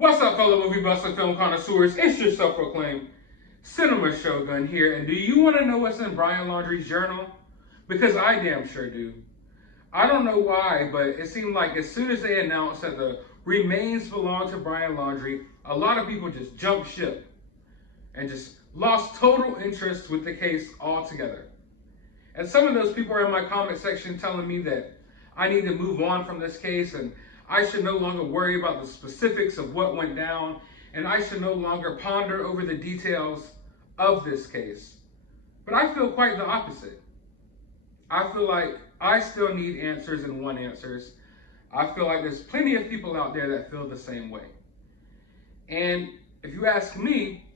What's up, fellow movie buffs and film connoisseurs? It's your self-proclaimed cinema shogun here, and do you want to know what's in Brian Laundrie's journal? Because I damn sure do. I don't know why, but it seemed like as soon as they announced that the remains belong to Brian Laundrie, a lot of people just jumped ship and just lost total interest with the case altogether. And some of those people are in my comment section telling me that I need to move on from this case and I should no longer worry about the specifics of what went down, and I should no longer ponder over the details of this case. But I feel quite the opposite. I feel like I still need answers and want answers. I feel like there's plenty of people out there that feel the same way. And if you ask me,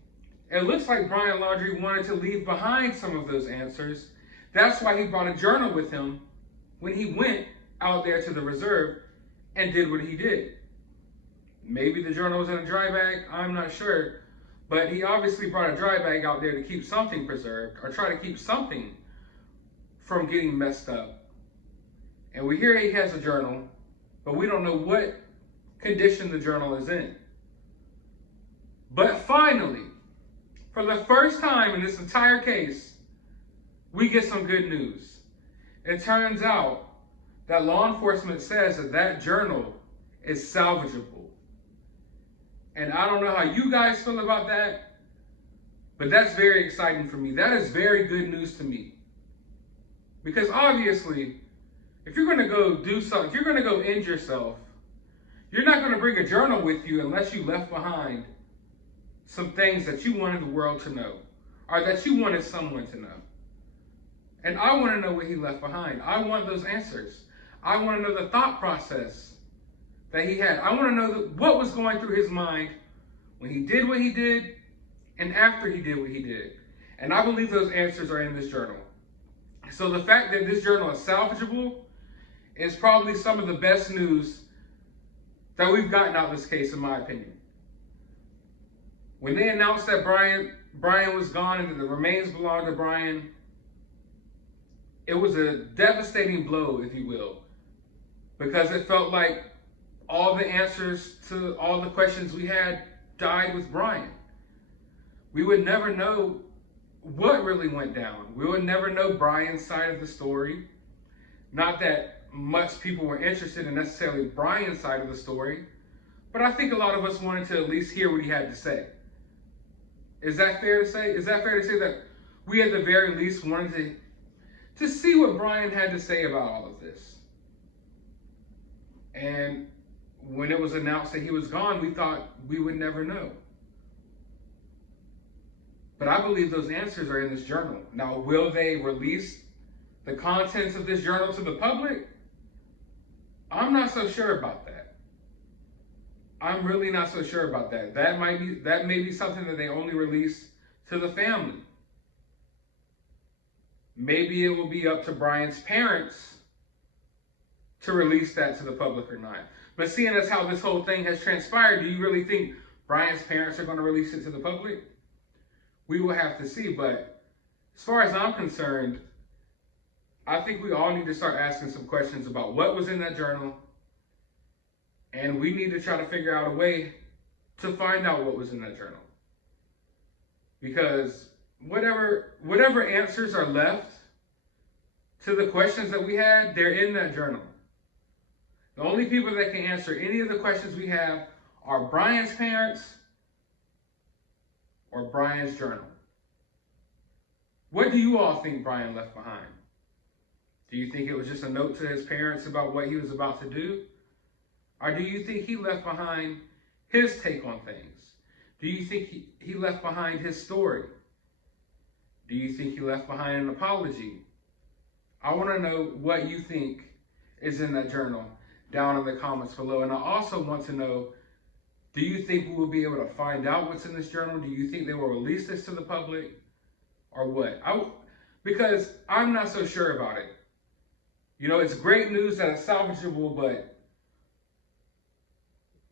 it looks like Brian Laundrie wanted to leave behind some of those answers. That's why he brought a journal with him when he went out there to the reserve and did what he did. Maybe the journal was in a dry bag, I'm not sure, but he obviously brought a dry bag out there to keep something preserved or try to keep something from getting messed up. And we hear he has a journal, but we don't know what condition the journal is in. But finally, for the first time in this entire case, we get some good news. It turns out that law enforcement says that that journal is salvageable. And I don't know how you guys feel about that, but that's very exciting for me. That is very good news to me. Because obviously, if you're going to go do something, if you're going to go end yourself, you're not going to bring a journal with you unless you left behind some things that you wanted the world to know, or that you wanted someone to know. And I want to know what he left behind. I want those answers. I want to know the thought process that he had. I want to know what was going through his mind when he did what he did and after he did what he did. And I believe those answers are in this journal. So the fact that this journal is salvageable is probably some of the best news that we've gotten out of this case, in my opinion. When they announced that Brian was gone and that the remains belonged to Brian, it was a devastating blow, if you will, because it felt like all the answers to all the questions we had died with Brian. We would never know what really went down. We would never know Brian's side of the story. Not that much people were interested in necessarily Brian's side of the story, but I think a lot of us wanted to at least hear what he had to say. Is that fair to say? Is that fair to say that we at the very least wanted to see what Brian had to say about all of this? And when it was announced that he was gone, we thought we would never know. But I believe those answers are in this journal. Now, will they release the contents of this journal to the public? I'm not so sure about that. I'm really not so sure about that. That may be something that they only release to the family. Maybe it will be up to Brian's parents to release that to the public or not. But seeing as how this whole thing has transpired, do you really think Brian's parents are going to release it to the public? We will have to see. But as far as I'm concerned, I think we all need to start asking some questions about what was in that journal. And we need to try to figure out a way to find out what was in that journal. Because whatever answers are left to the questions that we had, they're in that journal. The only people that can answer any of the questions we have are Brian's parents or Brian's journal. What do you all think Brian left behind? Do you think it was just a note to his parents about what he was about to do? Or do you think he left behind his take on things? Do you think he left behind his story? Do you think he left behind an apology? I want to know what you think is in that journal down in the comments below. And I also want to know, do you think we will be able to find out what's in this journal? Do you think they will release this to the public or what? Because I'm not so sure about it. You know, it's great news that it's salvageable, but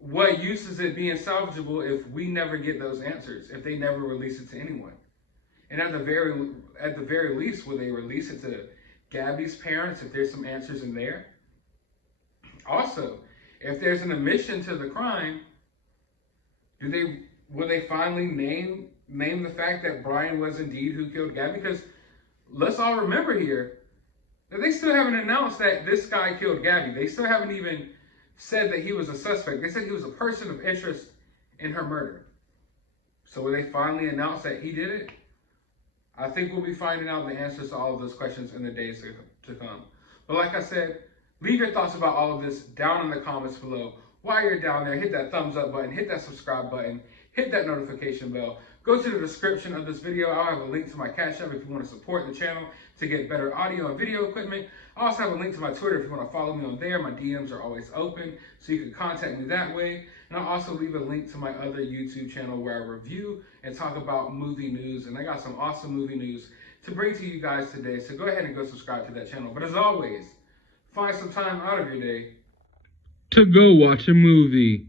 what use is it being salvageable if we never get those answers, if they never release it to anyone? And at the very least, will they release it to Gabby's parents if there's some answers in there? Also, if there's an admission to the crime, Will they finally name the fact that Brian was indeed who killed Gabby? Because let's all remember here that they still haven't announced that this guy killed Gabby. They still haven't even said that he was a suspect. They said he was a person of interest in her murder. So will they finally announce that he did it? I think we'll be finding out the answers to all of those questions in the days to come. But like I said, leave your thoughts about all of this down in the comments below. While you're down there, hit that thumbs up button, hit that subscribe button, hit that notification bell. Go to the description of this video. I'll have a link to my CashApp if you want to support the channel to get better audio and video equipment. I also have a link to my Twitter if you want to follow me on there. My DMs are always open, so you can contact me that way. And I'll also leave a link to my other YouTube channel where I review and talk about movie news. And I got some awesome movie news to bring to you guys today. So go ahead and go subscribe to that channel. But as always, find some time out of your day to go watch a movie.